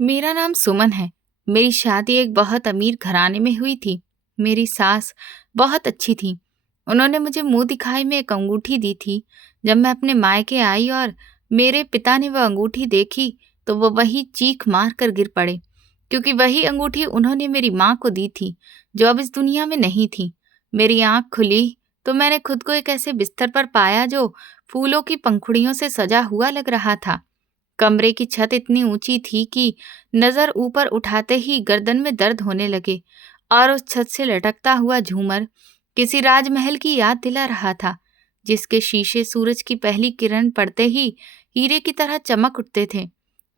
मेरा नाम सुमन है। मेरी शादी एक बहुत अमीर घराने में हुई थी। मेरी सास बहुत अच्छी थी। उन्होंने मुझे मुंह दिखाई में एक अंगूठी दी थी। जब मैं अपने मायके आई और मेरे पिता ने वह अंगूठी देखी तो वो वही चीख मार कर गिर पड़े, क्योंकि वही अंगूठी उन्होंने मेरी माँ को दी थी जो अब इस दुनिया में नहीं थी। मेरी आंख खुली तो मैंने खुद को एक ऐसे बिस्तर पर पाया जो फूलों की पंखुड़ियों से सजा हुआ लग रहा था। कमरे की छत इतनी ऊंची थी कि नजर ऊपर उठाते ही गर्दन में दर्द होने लगे, और उस छत से लटकता हुआ झूमर किसी राजमहल की याद दिला रहा था, जिसके शीशे सूरज की पहली किरण पड़ते ही हीरे की तरह चमक उठते थे।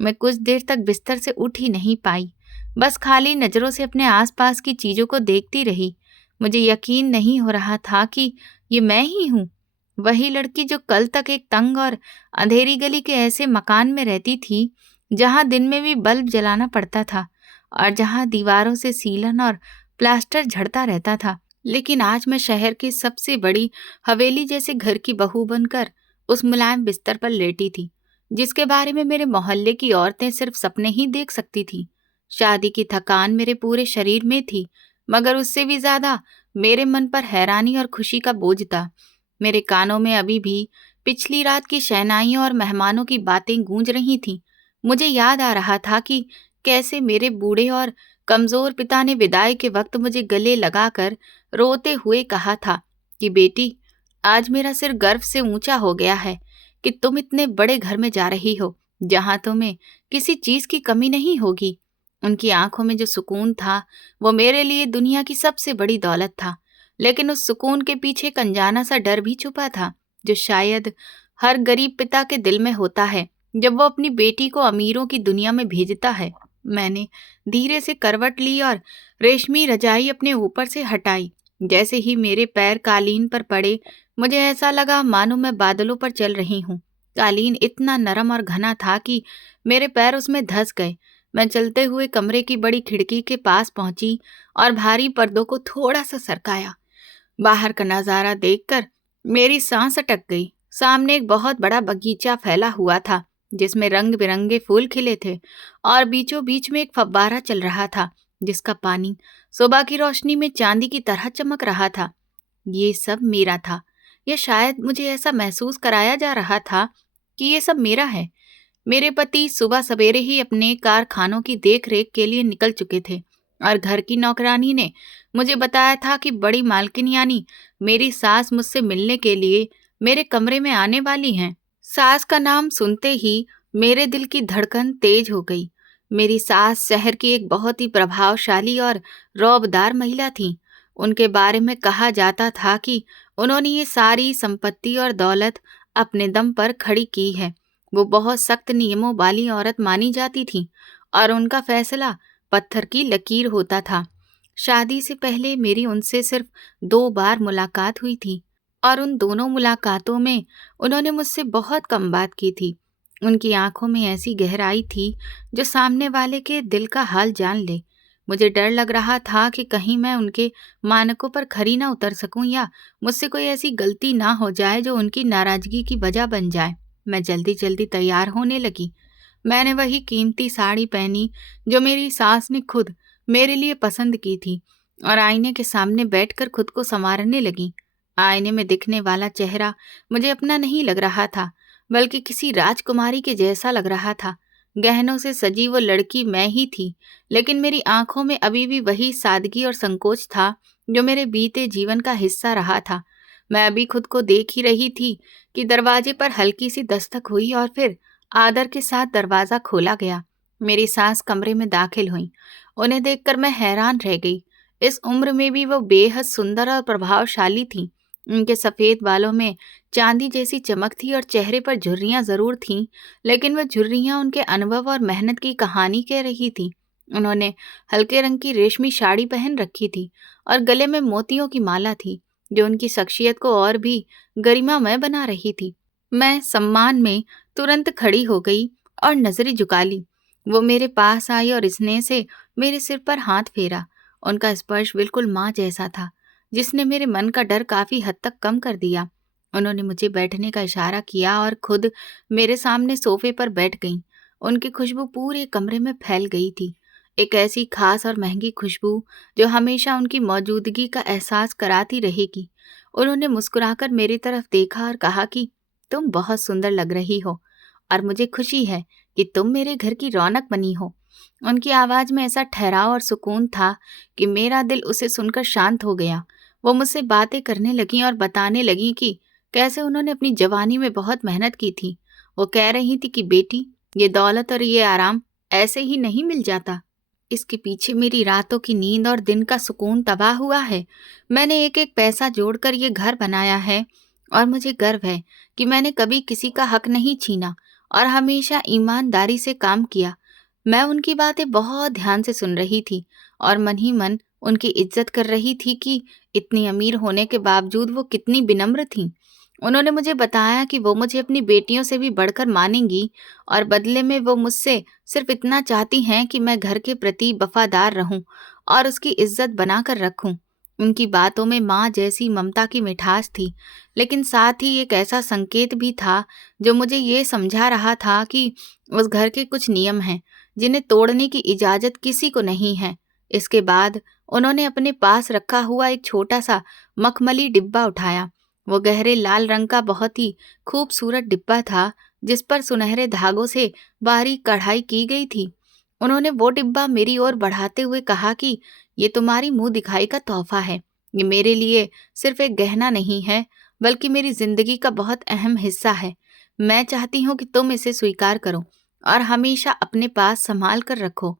मैं कुछ देर तक बिस्तर से उठ ही नहीं पाई, बस खाली नजरों से अपने आसपास की चीजों को देखती रही। मुझे यकीन नहीं हो रहा था कि ये मैं ही हूँ, वही लड़की जो कल तक एक तंग और अंधेरी गली के ऐसे मकान में रहती थी जहां दिन में भी बल्ब जलाना पड़ता था और जहां दीवारों से सीलन और प्लास्टर झड़ता रहता था। लेकिन आज मैं शहर की सबसे बड़ी हवेली जैसे घर की बहू बनकर उस मुलायम बिस्तर पर लेटी थी, जिसके बारे में मेरे मोहल्ले की औरतें सिर्फ सपने ही देख सकती थी। शादी की थकान मेरे पूरे शरीर में थी, मगर उससे भी ज्यादा मेरे मन पर हैरानी और खुशी का बोझ था। मेरे कानों में अभी भी पिछली रात की शहनाइयों और मेहमानों की बातें गूंज रही थीं। मुझे याद आ रहा था कि कैसे मेरे बूढ़े और कमजोर पिता ने विदाई के वक्त मुझे गले लगाकर रोते हुए कहा था कि बेटी, आज मेरा सिर गर्व से ऊंचा हो गया है कि तुम इतने बड़े घर में जा रही हो जहां तुम्हें किसी चीज की कमी नहीं होगी। उनकी आंखों में जो सुकून था वो मेरे लिए दुनिया की सबसे बड़ी दौलत था, लेकिन उस सुकून के पीछे एक अनजाना सा डर भी छुपा था, जो शायद हर गरीब पिता के दिल में होता है जब वो अपनी बेटी को अमीरों की दुनिया में भेजता है। मैंने धीरे से करवट ली और रेशमी रजाई अपने ऊपर से हटाई। जैसे ही मेरे पैर कालीन पर पड़े, मुझे ऐसा लगा मानो मैं बादलों पर चल रही हूँ। कालीन इतना नरम और घना था कि मेरे पैर उसमें धंस गए। मैं चलते हुए कमरे की बड़ी खिड़की के पास पहुंची और भारी पर्दों को थोड़ा सा सरकाया। बाहर का नजारा देखकर मेरी सांस अटक गई। सामने एक बहुत बड़ा बगीचा फैला हुआ था, जिसमें रंग बिरंगे फूल खिले थे और बीचों बीच में एक फव्वारा चल रहा था, जिसका पानी सुबह की रोशनी में चांदी की तरह चमक रहा था। ये सब मेरा था, या शायद मुझे ऐसा महसूस कराया जा रहा था कि ये सब मेरा है। मेरे पति सुबह सवेरे ही अपने कारखानों की देखरेख के लिए निकल चुके थे और घर की नौकरानी ने मुझे बताया था कि बड़ी मालकिन यानी मेरी सास मुझसे मिलने के लिए मेरे कमरे में आने वाली हैं। सास का नाम सुनते ही मेरे दिल की धड़कन तेज हो गई। मेरी सास शहर की एक बहुत ही प्रभावशाली और रौबदार महिला थी। उनके बारे में कहा जाता था कि उन्होंने ये सारी संपत्ति और दौलत अपने दम पर खड़ी की है। वो बहुत सख्त नियमों वाली औरत मानी जाती थी और उनका फैसला पत्थर की लकीर होता था। शादी से पहले मेरी उनसे सिर्फ 2 बार मुलाकात हुई थी और उन दोनों मुलाकातों में उन्होंने मुझसे बहुत कम बात की थी। उनकी आंखों में ऐसी गहराई थी जो सामने वाले के दिल का हाल जान ले। मुझे डर लग रहा था कि कहीं मैं उनके मानकों पर खरी ना उतर सकूं या मुझसे कोई ऐसी गलती ना हो जाए जो उनकी नाराजगी की वजह बन जाए। मैं जल्दी जल्दी तैयार होने लगी। मैंने वही कीमती साड़ी पहनी जो मेरी सास ने खुद मेरे लिए पसंद की थी और आईने के सामने बैठकर खुद को संवारने लगी। आईने में दिखने वाला चेहरा मुझे अपना नहीं लग रहा था, बल्कि किसी राजकुमारी के जैसा लग रहा था। गहनों से सजी वो लड़की मैं ही थी, लेकिन मेरी आंखों में अभी भी वही सादगी और संकोच था जो मेरे बीते जीवन का हिस्सा रहा था। मैं अभी खुद को देख ही रही थी कि दरवाजे पर हल्की सी दस्तक हुई और फिर आदर के साथ दरवाजा खोला गया। मेरी सास कमरे में दाखिल हुई। उन्हें देखकर मैं हैरान रह गई। इस उम्र में भी वो बेहद सुंदर और प्रभावशाली थी। उनके सफेद बालों में चांदी जैसी चमक थी और चेहरे पर झुर्रियां जरूर थीं, लेकिन वह झुर्रियां उनके अनुभव और मेहनत की कहानी कह रही थी। उन्होंने हल्के रंग की रेशमी साड़ी पहन रखी थी और गले में मोतियों की माला थी, जो उनकी शख्सियत को और भी गरिमामय बना रही थी। मैं सम्मान में तुरंत खड़ी हो गई और नजरें झुका ली। वो मेरे पास आई और स्नेह से मेरे सिर पर हाथ फेरा। उनका स्पर्श बिल्कुल माँ जैसा था, जिसने मेरे मन का डर काफी हद तक कम कर दिया। उन्होंने मुझे बैठने का इशारा किया और खुद मेरे सामने सोफे पर बैठ गईं। उनकी खुशबू पूरे कमरे में फैल गई थी। एक ऐसी खास और महंगी खुशबू जो हमेशा उनकी मौजूदगी का एहसास कराती रहेगी। उन्होंने मुस्कुराकर मेरी तरफ देखा और कहा कि तुम बहुत सुंदर लग रही हो और मुझे खुशी है कि तुम मेरे घर की रौनक बनी हो। उनकी आवाज़ में ऐसा ठहराव और सुकून था कि मेरा दिल उसे सुनकर शांत हो गया। वो मुझसे बातें करने लगीं और बताने लगीं कि कैसे उन्होंने अपनी जवानी में बहुत मेहनत की थी। वो कह रही थी कि बेटी, ये दौलत और ये आराम ऐसे ही नहीं मिल जाता। इसके पीछे मेरी रातों की नींद और दिन का सुकून तबाह हुआ है। मैंने एक एक पैसा जोड़कर ये घर बनाया है और मुझे गर्व है कि मैंने कभी किसी का हक नहीं छीना और हमेशा ईमानदारी से काम किया। मैं उनकी बातें बहुत ध्यान से सुन रही थी और मन ही मन उनकी इज्जत कर रही थी कि इतनी अमीर होने के बावजूद वो कितनी विनम्र थीं। उन्होंने मुझे बताया कि वो मुझे अपनी बेटियों से भी बढ़कर मानेंगी और बदले में वो मुझसे सिर्फ इतना चाहती हैं कि मैं घर के प्रति वफादार रहूं और उसकी इज्जत बनाकर रखूं। उनकी बातों में माँ जैसी ममता की मिठास थी, लेकिन साथ ही एक ऐसा संकेत भी था जो मुझे ये समझा रहा था कि उस घर के कुछ नियम हैं जिन्हें तोड़ने की इजाज़त किसी को नहीं है। इसके बाद उन्होंने अपने पास रखा हुआ एक छोटा सा मखमली डिब्बा उठाया। वो गहरे लाल रंग का बहुत ही खूबसूरत डिब्बा था जिस पर सुनहरे धागों से बारीक कढ़ाई की गई थी। उन्होंने वो डिब्बा मेरी ओर बढ़ाते हुए कहा कि ये तुम्हारी मुंह दिखाई का तोहफा है। ये मेरे लिए सिर्फ एक गहना नहीं है, बल्कि मेरी जिंदगी का बहुत अहम हिस्सा है। मैं चाहती हूँ कि तुम इसे स्वीकार करो और हमेशा अपने पास संभाल कर रखो।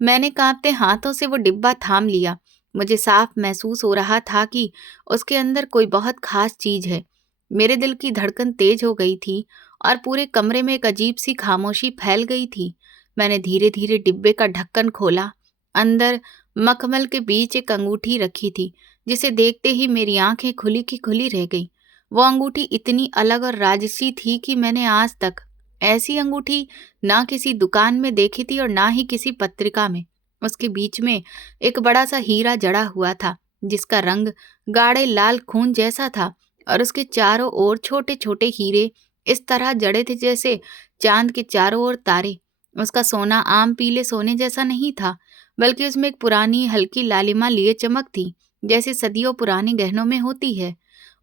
मैंने कांपते हाथों से वो डिब्बा थाम लिया। मुझे साफ महसूस हो रहा था कि उसके अंदर कोई बहुत खास चीज है। मेरे दिल की धड़कन तेज हो गई थी और पूरे कमरे में एक अजीब सी खामोशी फैल गई थी। मैंने धीरे धीरे डिब्बे का ढक्कन खोला। अंदर मखमल के बीच एक अंगूठी रखी थी, जिसे देखते ही मेरी आंखें खुली की खुली रह गई। वो अंगूठी इतनी अलग और राजसी थी कि मैंने आज तक ऐसी अंगूठी ना किसी दुकान में देखी थी और ना ही किसी पत्रिका में। उसके बीच में एक बड़ा सा हीरा जड़ा हुआ था, जिसका रंग गाढ़े लाल खून जैसा था और उसके चारों ओर छोटे छोटे हीरे इस तरह जड़े थे जैसे चांद के चारों ओर तारे। उसका सोना आम पीले सोने जैसा नहीं था, बल्कि उसमें एक पुरानी हल्की लालिमा लिए चमक थी, जैसे सदियों पुराने गहनों में होती है।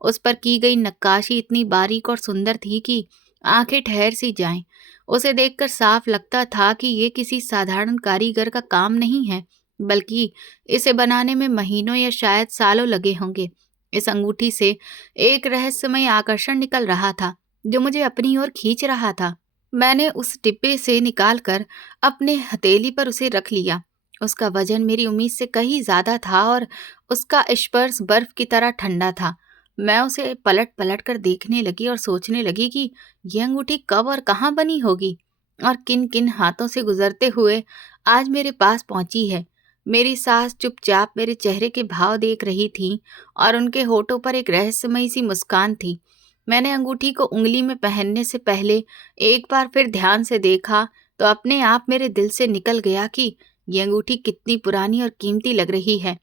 उस पर की गई नक्काशी इतनी बारीक और सुंदर थी कि आंखें ठहर सी जाएं। उसे देखकर साफ लगता था कि ये किसी साधारण कारीगर का काम नहीं है, बल्कि इसे बनाने में महीनों या शायद सालों लगे होंगे। इस अंगूठी से एक रहस्यमय आकर्षण निकल रहा था जो मुझे अपनी ओर खींच रहा था। मैंने उस डिब्बे से निकालकर अपने हथेली पर उसे रख लिया। उसका वजन मेरी उम्मीद से कहीं ज्यादा था और उसका स्पर्श बर्फ की तरह ठंडा था। मैं उसे पलट पलट कर देखने लगी और सोचने लगी कि यह अंगूठी कब और कहाँ बनी होगी और किन किन हाथों से गुजरते हुए आज मेरे पास पहुंची है। मेरी सास चुपचाप मेरे चेहरे के भाव देख रही थी और उनके होठों पर एक रहस्यमयी सी मुस्कान थी। मैंने अंगूठी को उंगली में पहनने से पहले एक बार फिर ध्यान से देखा तो अपने आप मेरे दिल से निकल गया कि ये अंगूठी कितनी पुरानी और कीमती लग रही है।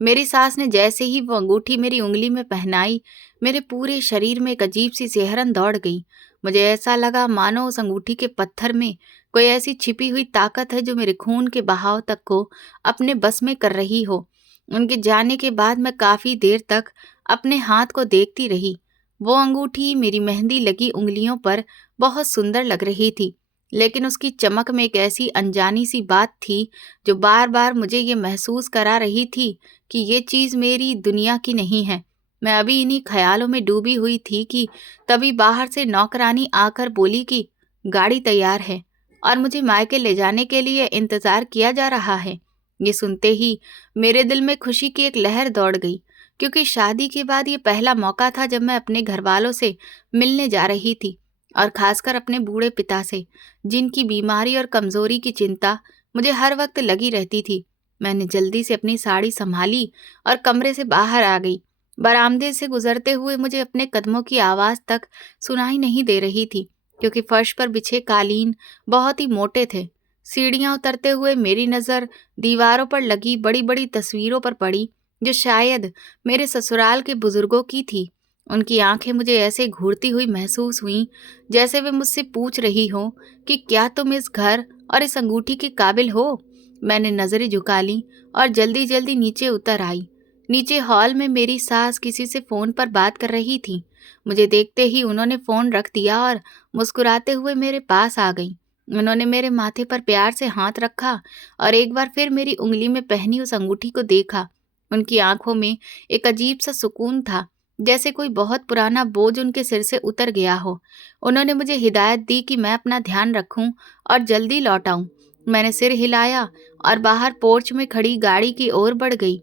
मेरी सास ने जैसे ही वो अंगूठी मेरी उंगली में पहनाई, मेरे पूरे शरीर में एक अजीब सी सिहरन दौड़ गई। मुझे ऐसा लगा मानो उस अंगूठी के पत्थर में कोई ऐसी छिपी हुई ताकत है जो मेरे खून के बहाव तक को अपने बस में कर रही हो। उनके जाने के बाद मैं काफी देर तक अपने हाथ को देखती रही। वो अंगूठी मेरी मेहंदी लगी उंगलियों पर बहुत सुंदर लग रही थी, लेकिन उसकी चमक में एक ऐसी अनजानी सी बात थी जो बार बार मुझे ये महसूस करा रही थी कि ये चीज़ मेरी दुनिया की नहीं है। मैं अभी इन्हीं ख्यालों में डूबी हुई थी कि तभी बाहर से नौकरानी आकर बोली कि गाड़ी तैयार है और मुझे मायके ले जाने के लिए इंतजार किया जा रहा है। ये सुनते ही मेरे दिल में खुशी की एक लहर दौड़ गई, क्योंकि शादी के बाद ये पहला मौका था जब मैं अपने घर वालों से मिलने जा रही थी और खासकर अपने बूढ़े पिता से, जिनकी बीमारी और कमजोरी की चिंता मुझे हर वक्त लगी रहती थी। मैंने जल्दी से अपनी साड़ी संभाली और कमरे से बाहर आ गई। बरामदे से गुजरते हुए मुझे अपने कदमों की आवाज तक सुनाई नहीं दे रही थी, क्योंकि फर्श पर बिछे कालीन बहुत ही मोटे थे। सीढ़ियां उतरते हुए मेरी नज़र दीवारों पर लगी बड़ी बड़ी तस्वीरों पर पड़ी, जो शायद मेरे ससुराल के बुजुर्गों की थी। उनकी आंखें मुझे ऐसे घूरती हुई महसूस हुईं जैसे वे मुझसे पूछ रही हो कि क्या तुम इस घर और इस अंगूठी के काबिल हो। मैंने नजरें झुका लीं और जल्दी जल्दी नीचे उतर आई। नीचे हॉल में मेरी सास किसी से फोन पर बात कर रही थी। मुझे देखते ही उन्होंने फोन रख दिया और मुस्कुराते हुए मेरे पास आ गई। उन्होंने मेरे माथे पर प्यार से हाथ रखा और एक बार फिर मेरी उंगली में पहनी उस अंगूठी को देखा। उनकी आंखों में एक अजीब सा सुकून था, जैसे कोई बहुत पुराना बोझ उनके सिर से उतर गया हो। उन्होंने मुझे हिदायत दी कि मैं अपना ध्यान रखूं और जल्दी लौट आऊं। मैंने सिर हिलाया और बाहर पोर्च में खड़ी गाड़ी की ओर बढ़ गई।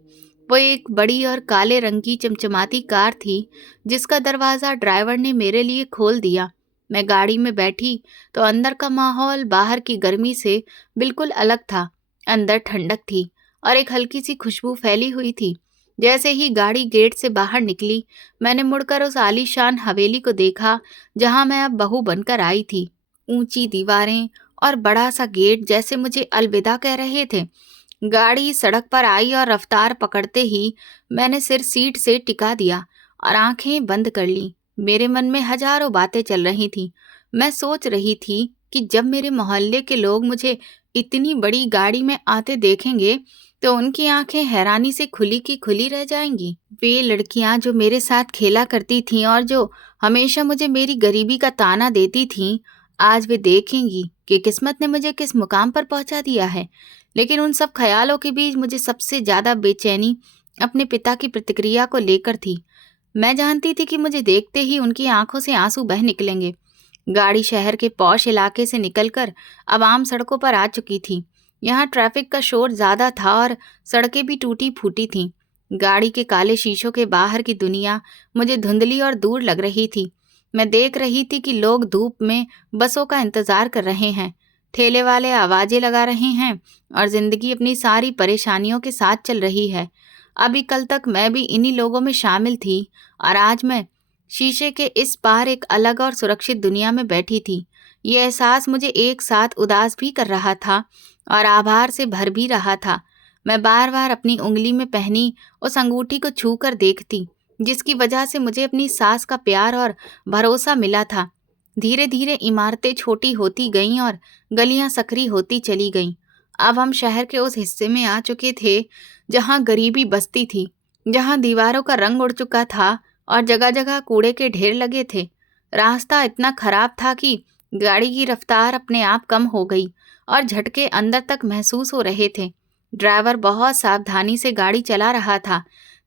वो एक बड़ी और काले रंग की चमचमाती कार थी, जिसका दरवाज़ा ड्राइवर ने मेरे लिए खोल दिया। मैं गाड़ी में बैठी तो अंदर का माहौल बाहर की गर्मी से बिल्कुल अलग था। अंदर ठंडक थी और एक हल्की सी खुशबू फैली हुई थी। जैसे ही गाड़ी गेट से बाहर निकली, मैंने मुड़कर उस आलीशान हवेली को देखा जहां मैं अब बहू बनकर आई थी। ऊंची दीवारें और बड़ा सा गेट जैसे मुझे अलविदा कह रहे थे। गाड़ी सड़क पर आई और रफ्तार पकड़ते ही मैंने सिर सीट से टिका दिया और आंखें बंद कर ली। मेरे मन में हजारों बातें चल रही थीं। मैं सोच रही थी कि जब मेरे मोहल्ले के लोग मुझे इतनी बड़ी गाड़ी में आते देखेंगे तो उनकी आंखें हैरानी से खुली की खुली रह जाएंगी। वे लड़कियां जो मेरे साथ खेला करती थीं और जो हमेशा मुझे मेरी गरीबी का ताना देती थीं, आज वे देखेंगी कि किस्मत ने मुझे किस मुकाम पर पहुंचा दिया है। लेकिन उन सब ख्यालों के बीच मुझे सबसे ज्यादा बेचैनी अपने पिता की प्रतिक्रिया को लेकर थी। मैं जानती थी कि मुझे देखते ही उनकी आंखों से आंसू बह निकलेंगे। गाड़ी शहर के पॉश इलाके से निकलकर अब आम सड़कों पर आ चुकी थी। यहाँ ट्रैफिक का शोर ज्यादा था और सड़कें भी टूटी फूटी थीं। गाड़ी के काले शीशों के बाहर की दुनिया मुझे धुंधली और दूर लग रही थी। मैं देख रही थी कि लोग धूप में बसों का इंतजार कर रहे हैं, ठेले वाले आवाजें लगा रहे हैं और जिंदगी अपनी सारी परेशानियों के साथ चल रही है। अभी कल तक मैं भी इन्हीं लोगों में शामिल थी और आज मैं शीशे के इस पार एक अलग और सुरक्षित दुनिया में बैठी थी। ये एहसास मुझे एक साथ उदास भी कर रहा था और आभार से भर भी रहा था। मैं बार बार अपनी उंगली में पहनी उस अंगूठी को छू कर देखती, जिसकी वजह से मुझे अपनी सास का प्यार और भरोसा मिला था। धीरे धीरे इमारतें छोटी होती गईं और गलियां सकरी होती चली गईं। अब हम शहर के उस हिस्से में आ चुके थे जहां गरीबी बसती थी, जहां दीवारों का रंग उड़ चुका था और जगह जगह कूड़े के ढेर लगे थे। रास्ता इतना खराब था कि गाड़ी की रफ्तार अपने आप कम हो गई और झटके अंदर तक महसूस हो रहे थे। ड्राइवर बहुत सावधानी से गाड़ी चला रहा था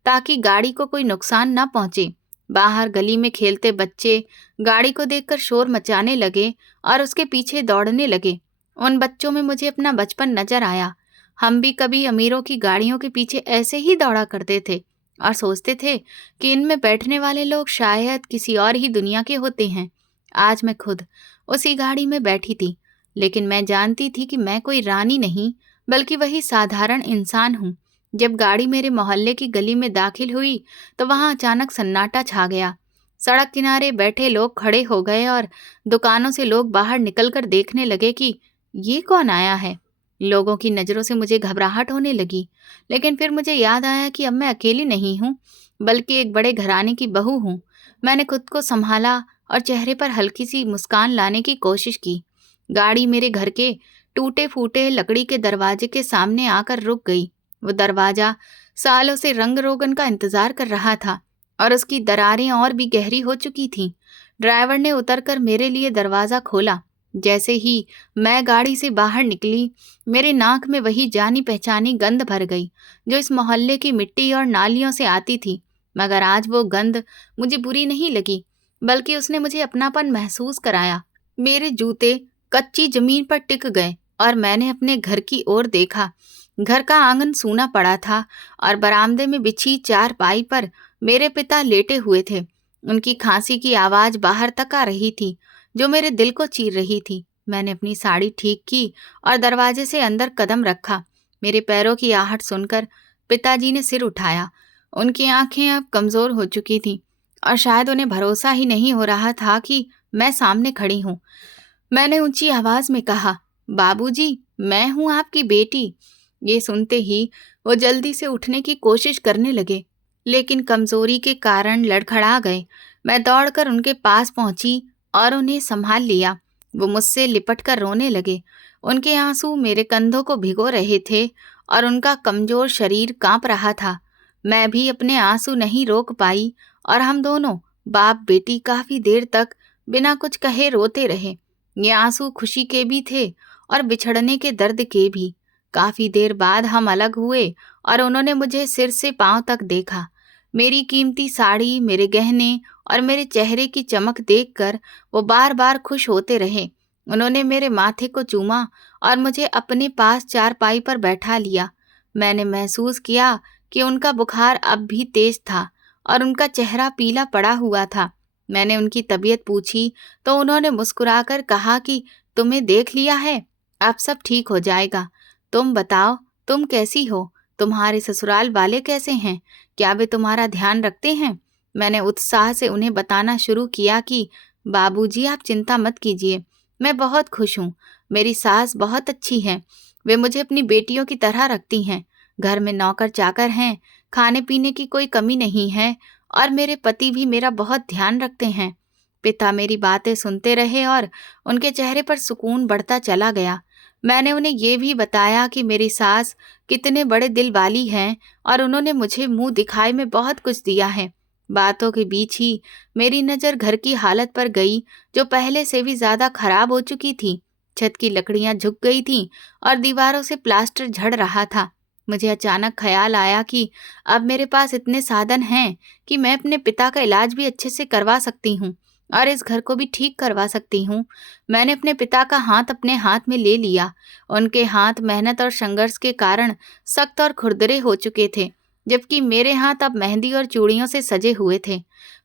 ताकि गाड़ी को कोई नुकसान न पहुंचे। बाहर गली में खेलते बच्चे गाड़ी को देखकर शोर मचाने लगे और उसके पीछे दौड़ने लगे। उन बच्चों में मुझे अपना बचपन नजर आया। हम भी कभी अमीरों की गाड़ियों के पीछे ऐसे ही दौड़ा करते थे और सोचते थे कि इनमें बैठने वाले लोग शायद किसी और ही दुनिया के होते हैं। आज मैं खुद उसी गाड़ी में बैठी थी, लेकिन मैं जानती थी कि मैं कोई रानी नहीं, बल्कि वही साधारण इंसान हूँ। जब गाड़ी मेरे मोहल्ले की गली में दाखिल हुई तो वहां अचानक सन्नाटा छा गया। सड़क किनारे बैठे लोग खड़े हो गए और दुकानों से लोग बाहर निकलकर देखने लगे कि ये कौन आया है। लोगों की नज़रों से मुझे घबराहट होने लगी, लेकिन फिर मुझे याद आया कि अब मैं अकेली नहीं हूँ, बल्कि एक बड़े घराने की बहू हूँ। मैंने खुद को संभाला और चेहरे पर हल्की सी मुस्कान लाने की कोशिश की। गाड़ी मेरे घर के टूटे फूटे लकड़ी के दरवाजे के सामने आकर रुक गई। वो दरवाजा सालों से रंग रोगन का इंतजार कर रहा था और उसकी दरारें और भी गहरी हो चुकी थीं। ड्राइवर ने उतरकर मेरे लिए दरवाज़ा खोला। जैसे ही मैं गाड़ी से बाहर निकली, मेरे नाक में वही जानी पहचानी गंध भर गई जो इस मोहल्ले की मिट्टी और नालियों से आती थी। मगर आज वो गंध मुझे बुरी नहीं लगी, बल्कि उसने मुझे अपनापन महसूस कराया। मेरे जूते कच्ची जमीन पर टिक गए और मैंने अपने घर की ओर देखा। घर का आंगन सूना पड़ा था और बरामदे में बिछी चारपाई पर मेरे पिता लेटे हुए थे। उनकी खांसी की आवाज बाहर तक आ रही थी, जो मेरे दिल को चीर रही थी। मैंने अपनी साड़ी ठीक की और दरवाजे से अंदर कदम रखा। मेरे पैरों की आहट सुनकर पिताजी ने सिर उठाया। उनकी आंखें अब कमजोर हो चुकी थीं और शायद उन्हें भरोसा ही नहीं हो रहा था कि मैं सामने खड़ी हूँ। मैंने ऊंची आवाज में कहा, बाबूजी, मैं हूँ आपकी बेटी। ये सुनते ही वो जल्दी से उठने की कोशिश करने लगे, लेकिन कमजोरी के कारण लड़खड़ा गए। मैं दौड़कर उनके पास पहुंची और उन्हें संभाल लिया। वो मुझसे लिपटकर रोने लगे। उनके आंसू मेरे कंधों को भिगो रहे थे और उनका कमजोर शरीर कांप रहा था। मैं भी अपने आंसू नहीं रोक पाई और हम दोनों बाप बेटी काफी देर तक बिना कुछ कहे रोते रहे। ये आंसू खुशी के भी थे और बिछड़ने के दर्द के भी। काफी देर बाद हम अलग हुए और उन्होंने मुझे सिर से पांव तक देखा। मेरी कीमती साड़ी, मेरे गहने और मेरे चेहरे की चमक देखकर वो बार बार खुश होते रहे। उन्होंने मेरे माथे को चूमा और मुझे अपने पास चारपाई पर बैठा लिया। मैंने महसूस किया कि उनका बुखार अब भी तेज था और उनका चेहरा पीला पड़ा हुआ था। मैंने उनकी तबीयत पूछी तो उन्होंने मुस्कुराकर कहा कि तुम्हें देख लिया है, अब सब ठीक हो जाएगा। तुम बताओ, तुम कैसी हो? तुम्हारे ससुराल वाले कैसे हैं? क्या वे तुम्हारा ध्यान रखते हैं? मैंने उत्साह से उन्हें बताना शुरू किया कि बाबूजी, आप चिंता मत कीजिए, मैं बहुत खुश हूँ। मेरी सास बहुत अच्छी हैं, वे मुझे अपनी बेटियों की तरह रखती हैं। घर में नौकर चाकर हैं, खाने पीने की कोई कमी नहीं है और मेरे पति भी मेरा बहुत ध्यान रखते हैं। पिता मेरी बातें सुनते रहे और उनके चेहरे पर सुकून बढ़ता चला गया। मैंने उन्हें ये भी बताया कि मेरी सास कितने बड़े दिल वाली हैं और उन्होंने मुझे मुंह दिखाए में बहुत कुछ दिया है। बातों के बीच ही मेरी नज़र घर की हालत पर गई, जो पहले से भी ज़्यादा खराब हो चुकी थी। छत की लकड़ियां झुक गई थीं और दीवारों से प्लास्टर झड़ रहा था। मुझे अचानक ख्याल आया कि अब मेरे पास इतने साधन हैं कि मैं अपने पिता का इलाज भी अच्छे से करवा सकती हूँ और इस घर को भी ठीक करवा सकती हूँ। मैंने अपने पिता का हाथ अपने हाथ में ले लिया। उनके हाथ मेहनत और संघर्ष के कारण सख्त और खुरदरे हो चुके थे, जबकि मेरे हाथ अब मेहंदी और चूड़ियों से सजे हुए थे।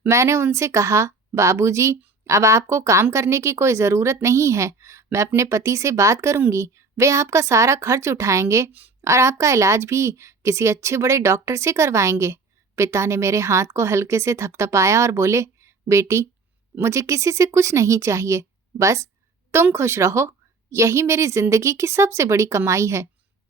मैंने उनसे कहा, बाबूजी, अब आपको काम करने की कोई ज़रूरत नहीं है। मैं अपने पति से बात करूंगी, वे आपका सारा खर्च उठाएंगे और आपका इलाज भी किसी अच्छे बड़े डॉक्टर से करवाएंगे। पिता ने मेरे हाथ को हल्के से थपथपाया और बोले, बेटी, मुझे किसी से कुछ नहीं चाहिए, बस तुम खुश रहो, यही मेरी जिंदगी की सबसे बड़ी कमाई है।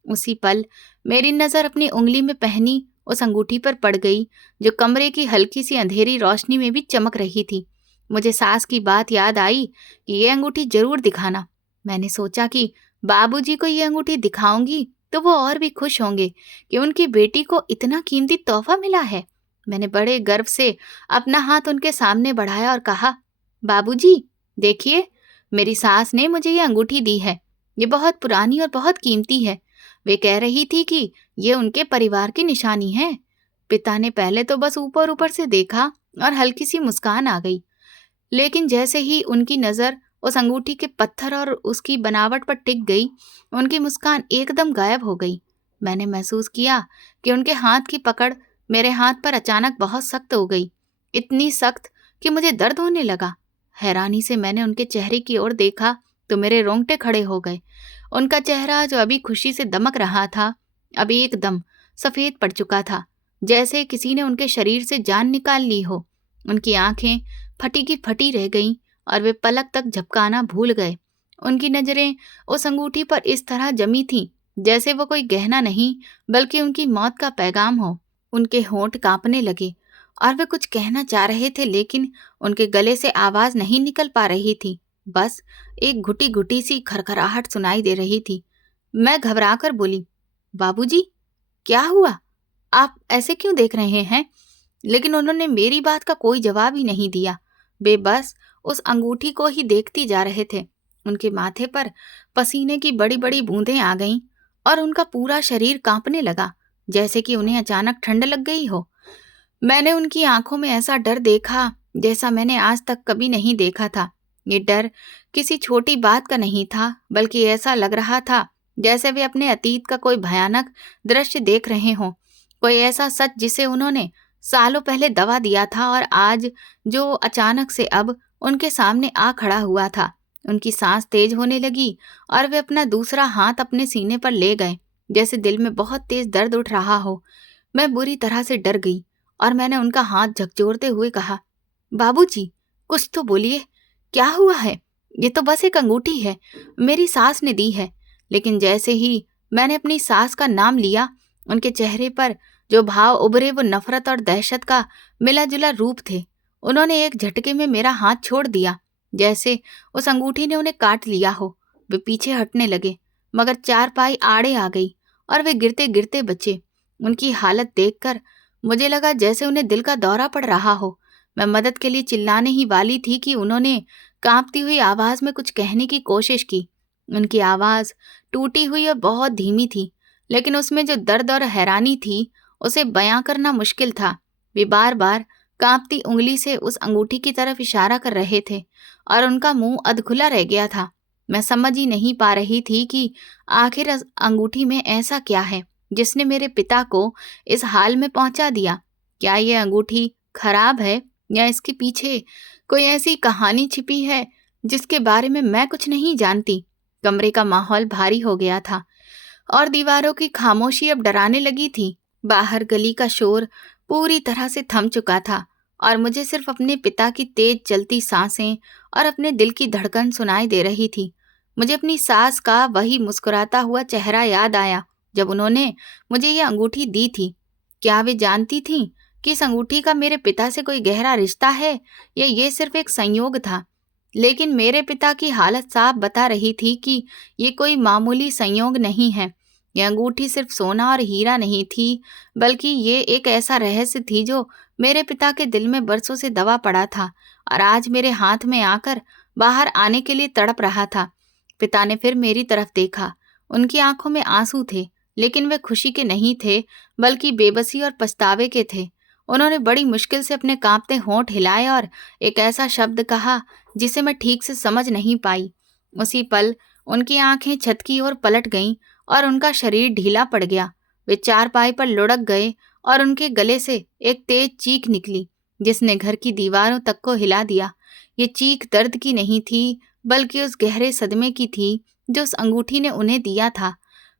उसी पल मेरी नज़र अपनी उंगली में पहनी उस अंगूठी पर पड़ गई, जो कमरे की हल्की सी अंधेरी रोशनी में भी चमक रही थी। मुझे सास की बात याद आई कि ये अंगूठी जरूर दिखाना। मैंने सोचा कि बाबूजी को ये अंगूठी दिखाऊंगी तो वो और भी खुश होंगे कि उनकी बेटी को इतना कीमती तोहफा मिला है। मैंने बड़े गर्व से अपना हाथ उनके सामने बढ़ाया और कहा, बाबूजी, देखिए, मेरी सास ने मुझे ये अंगूठी दी है। ये बहुत पुरानी और बहुत कीमती है। वे कह रही थी कि ये उनके परिवार की निशानी है। पिता ने पहले तो बस ऊपर ऊपर से देखा और हल्की सी मुस्कान आ गई, लेकिन जैसे ही उनकी नज़र उस अंगूठी के पत्थर और उसकी बनावट पर टिक गई, उनकी मुस्कान एकदम गायब हो गई। मैंने महसूस किया कि उनके हाथ की पकड़ मेरे हाथ पर अचानक बहुत सख्त हो गई, इतनी सख्त कि मुझे दर्द होने लगा। हैरानी से मैंने उनके चेहरे की ओर देखा तो मेरे रोंगटे खड़े हो गए। उनका चेहरा, जो अभी खुशी से दमक रहा था, अभी एकदम सफ़ेद पड़ चुका था, जैसे किसी ने उनके शरीर से जान निकाल ली हो। उनकी आंखें फटी की फटी रह गईं और वे पलक तक झपकाना भूल गए। उनकी नज़रें उस अंगूठी पर इस तरह जमी थीं जैसे वो कोई गहना नहीं बल्कि उनकी मौत का पैगाम हो। उनके होंठ कांपने लगे और वे कुछ कहना चाह रहे थे, लेकिन उनके गले से आवाज़ नहीं निकल पा रही थी। बस एक घुटी घुटी सी खरखराहट सुनाई दे रही थी। मैं घबराकर बोली, बाबूजी, क्या हुआ? आप ऐसे क्यों देख रहे हैं? लेकिन उन्होंने मेरी बात का कोई जवाब ही नहीं दिया। वे बस उस अंगूठी को ही देखती जा रहे थे। उनके माथे पर पसीने की बड़ी बड़ी बूंदें आ गईं और उनका पूरा शरीर कांपने लगा, जैसे कि उन्हें अचानक ठंड लग गई हो। मैंने उनकी आंखों में ऐसा डर देखा जैसा मैंने आज तक कभी नहीं देखा था। ये डर किसी छोटी बात का नहीं था, बल्कि ऐसा लग रहा था जैसे वे अपने अतीत का कोई भयानक दृश्य देख रहे हों, कोई ऐसा सच जिसे उन्होंने सालों पहले दबा दिया था और आज जो अचानक से अब उनके सामने आ खड़ा हुआ था। उनकी सांस तेज होने लगी और वे अपना दूसरा हाथ अपने सीने पर ले गए, जैसे दिल में बहुत तेज दर्द उठ रहा हो। मैं बुरी तरह से डर गई और मैंने उनका हाथ झकझोरते हुए कहा, बाबूजी, कुछ तो बोलिए, क्या हुआ है? ये तो बस एक अंगूठी है, मेरी सास ने दी है। लेकिन जैसे ही मैंने अपनी सास का नाम लिया, उनके चेहरे पर जो भाव उभरे वो नफरत और दहशत का मिला जुला रूप थे। उन्होंने एक झटके में मेरा हाथ छोड़ दिया, जैसे उस अंगूठी ने उन्हें काट लिया हो। वे पीछे हटने लगे, मगर चारपाई आड़े आ गई और वे गिरते गिरते बचे। उनकी हालत देखकर मुझे लगा जैसे उन्हें दिल का दौरा पड़ रहा हो। मैं मदद के लिए चिल्लाने ही वाली थी कि उन्होंने कांपती हुई आवाज में कुछ कहने की कोशिश की। उनकी आवाज टूटी हुई और बहुत धीमी थी, लेकिन उसमें जो दर्द और हैरानी थी उसे बयां करना मुश्किल था। वे बार बार कांपती उंगली से उस अंगूठी की तरफ इशारा कर रहे थे और उनका मुंह अधखुला रह गया था। मैं समझ ही नहीं पा रही थी कि आखिर इस अंगूठी में ऐसा क्या है जिसने मेरे पिता को इस हाल में पहुंचा दिया। क्या ये अंगूठी खराब है या इसके पीछे कोई ऐसी कहानी छिपी है जिसके बारे में मैं कुछ नहीं जानती। कमरे का माहौल भारी हो गया था और दीवारों की खामोशी अब डराने लगी थी। बाहर गली का शोर पूरी तरह से थम चुका था और मुझे सिर्फ अपने पिता की तेज चलती सांसें और अपने दिल की धड़कन सुनाई दे रही थी। मुझे अपनी सास का वही मुस्कुराता हुआ चेहरा याद आया जब उन्होंने मुझे ये अंगूठी दी थी। क्या वे जानती थीं कि इस अंगूठी का मेरे पिता से कोई गहरा रिश्ता है या ये सिर्फ एक संयोग था? लेकिन मेरे पिता की हालत साफ बता रही थी कि ये कोई मामूली संयोग नहीं है। यह अंगूठी सिर्फ सोना और हीरा नहीं थी, बल्कि ये एक ऐसा रहस्य थी जो मेरे पिता के दिल में बरसों से दबा पड़ा था और आज मेरे हाथ में आकर बाहर आने के लिए तड़प रहा था। पिता ने फिर मेरी तरफ देखा। उनकी आंखों में आंसू थे, लेकिन वे खुशी के नहीं थे, बल्कि बेबसी और पछतावे के थे। उन्होंने बड़ी मुश्किल से अपने कांपते होंठ हिलाए और एक ऐसा शब्द कहा जिसे मैं ठीक से समझ नहीं पाई। उसी पल उनकी आंखें छत की ओर पलट गईं और उनका शरीर ढीला पड़ गया। वे चारपाई पर लुढ़क गए और उनके गले से एक तेज चीख निकली जिसने घर की दीवारों तक को हिला दिया। ये चीख दर्द की नहीं थी, बल्कि उस गहरे सदमे की थी जो उस अंगूठी ने उन्हें दिया था।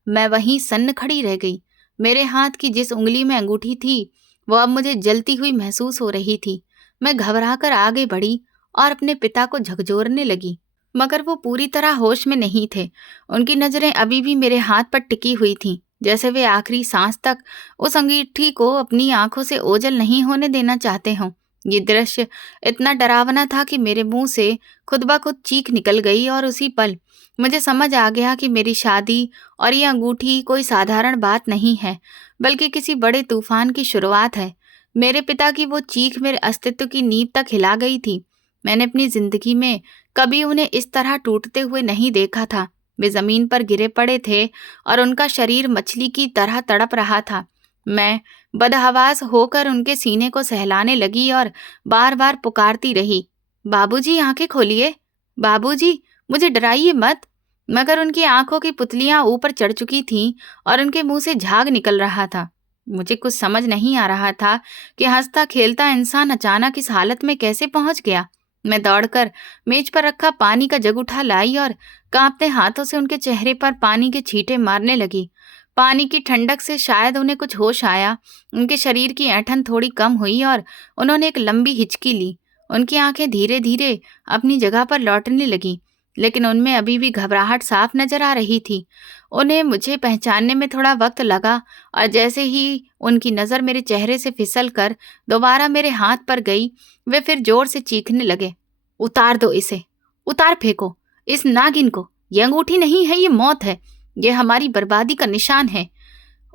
मैं वहीं सन्न खड़ी रह गई। मेरे हाथ की जिस उंगली में अंगूठी थी वो अब मुझे जलती हुई महसूस हो रही थी। मैं घबराकर आगे बढ़ी और अपने पिता को झकझोरने लगी, मगर वो पूरी तरह होश में नहीं थे। उनकी नजरें अभी भी मेरे हाथ पर टिकी हुई थीं, जैसे वे आखिरी सांस तक उस अंगूठी को अपनी आंखों से ओझल नहीं होने देना चाहते हों। ये दृश्य इतना डरावना था कि मेरे मुंह से खुद ब खुद चीख निकल गई और उसी पल मुझे समझ आ गया कि मेरी शादी और ये अंगूठी कोई साधारण बात नहीं है, बल्कि किसी बड़े तूफान की शुरुआत है। मेरे पिता की वो चीख मेरे अस्तित्व की नींव तक हिला गई थी। मैंने अपनी जिंदगी में कभी उन्हें इस तरह टूटते हुए नहीं देखा था। वे जमीन पर गिरे पड़े थे और उनका शरीर मछली की तरह तड़प रहा था। मैं बदहवास होकर उनके सीने को सहलाने लगी और बार बार पुकारती रही, बाबूजी आंखें खोलिए, बाबूजी मुझे डराइए मत। मगर उनकी आंखों की पुतलियां ऊपर चढ़ चुकी थीं और उनके मुंह से झाग निकल रहा था। मुझे कुछ समझ नहीं आ रहा था कि हंसता खेलता इंसान अचानक इस हालत में कैसे पहुंच गया। मैं दौड़कर मेज पर रखा पानी का जग उठा लाई और कांपते हाथों से उनके चेहरे पर पानी के छींटे मारने लगी। पानी की ठंडक से शायद उन्हें कुछ होश आया। उनके शरीर की ऐंठन थोड़ी कम हुई और उन्होंने एक लंबी हिचकी ली। उनकी आंखें धीरे धीरे अपनी जगह पर लौटने लगी, लेकिन उनमें अभी भी घबराहट साफ नजर आ रही थी। उन्हें मुझे पहचानने में थोड़ा वक्त लगा और जैसे ही उनकी नज़र मेरे चेहरे से फिसल कर दोबारा मेरे हाथ पर गई, वे फिर जोर से चीखने लगे, उतार दो इसे, उतार फेंको इस नागिन को। ये अंगूठी नहीं है, ये मौत है, ये हमारी बर्बादी का निशान है।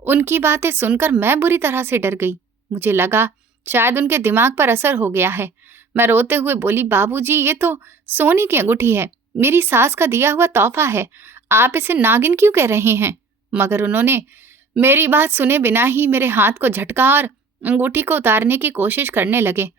उनकी बातें सुनकर मैं बुरी तरह से डर गई। मुझे लगा शायद उनके दिमाग पर असर हो गया है। मैं रोते हुए बोली, बाबूजी ये तो सोने की अंगूठी है, मेरी सास का दिया हुआ तोहफा है, आप इसे नागिन क्यों कह रहे हैं? मगर उन्होंने मेरी बात सुने बिना ही मेरे हाथ को झटका और अंगूठी को उतारने की कोशिश करने लगे।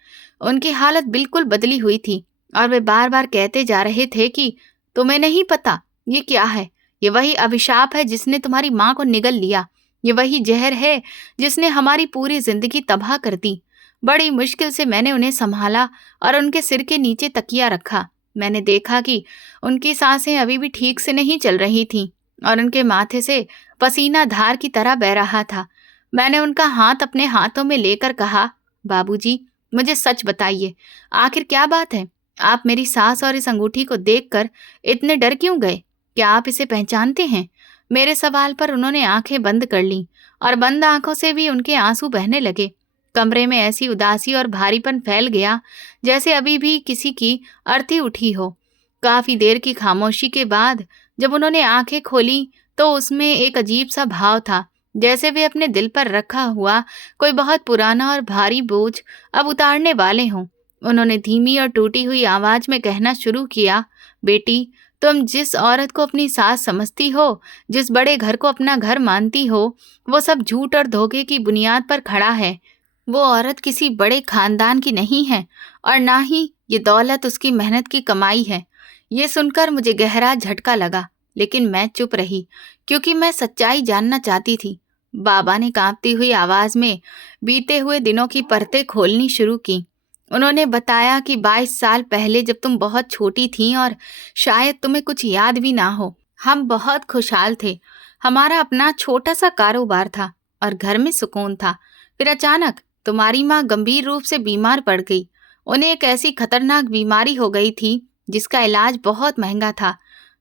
उनकी हालत बिल्कुल बदली हुई थी और वे बार बार कहते जा रहे थे कि तुम्हें नहीं पता ये क्या है, ये वही अभिशाप है जिसने तुम्हारी माँ को निगल लिया, ये वही जहर है जिसने हमारी पूरी जिंदगी तबाह कर दी। बड़ी मुश्किल से मैंने उन्हें संभाला और उनके सिर के नीचे तकिया रखा। मैंने देखा कि उनकी सांसें अभी भी ठीक से नहीं चल रही थीं और उनके माथे से पसीना धार की तरह बह रहा था। मैंने उनका हाथ अपने हाथों में लेकर कहा, बाबूजी मुझे सच बताइए, आखिर क्या बात है? आप मेरी सास और इस अंगूठी को देखकर इतने डर क्यों गए? क्या आप इसे पहचानते हैं? मेरे सवाल पर उन्होंने आंखें बंद कर लीं और बंद आंखों से भी उनके आंसू बहने लगे। कमरे में ऐसी उदासी और भारीपन फैल गया जैसे अभी भी किसी की अर्थी उठी हो। काफी देर की खामोशी के बाद जब उन्होंने आंखें खोली तो उसमें एक अजीब सा भाव था, जैसे वे अपने दिल पर रखा हुआ कोई बहुत पुराना और भारी बोझ अब उतारने वाले हों। उन्होंने धीमी और टूटी हुई आवाज में कहना शुरू किया, बेटी, तुम जिस औरत को अपनी सास समझती हो, जिस बड़े घर को अपना घर मानती हो, वो सब झूठ और धोखे की बुनियाद पर खड़ा है। वो औरत किसी बड़े खानदान की नहीं है और ना ही ये दौलत उसकी मेहनत की कमाई है। ये सुनकर मुझे गहरा झटका लगा, लेकिन मैं चुप रही क्योंकि मैं सच्चाई जानना चाहती थी। बाबा ने कांपती हुई आवाज में बीते हुए दिनों की परतें खोलनी शुरू की। उन्होंने बताया कि 22 साल पहले जब तुम बहुत छोटी थीं और शायद तुम्हें कुछ याद भी ना हो, हम बहुत खुशहाल थे। हमारा अपना छोटा सा कारोबार था और घर में सुकून था। फिर अचानक तुम्हारी माँ गंभीर रूप से बीमार पड़ गई। उन्हें एक ऐसी खतरनाक बीमारी हो गई थी जिसका इलाज बहुत महंगा था।